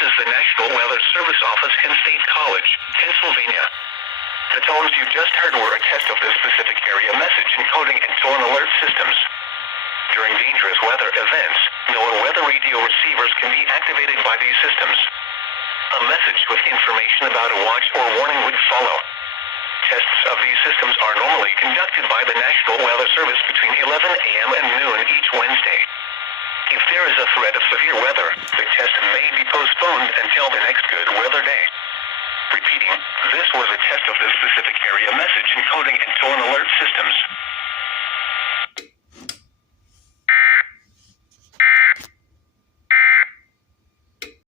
is the National Weather Service Office in State College, Pennsylvania. The tones you just heard were a test of the specific area message encoding and tone alert systems. During dangerous weather events, NOAA weather radio receivers can be activated by these systems. A message with information about a watch or warning would follow. Tests of these systems are normally conducted by the National Weather Service between 11 a.m. and noon each Wednesday. If there is a threat of severe weather, the test may be postponed until the next good weather day. Repeating, this was a test of the specific area message encoding and tone alert systems.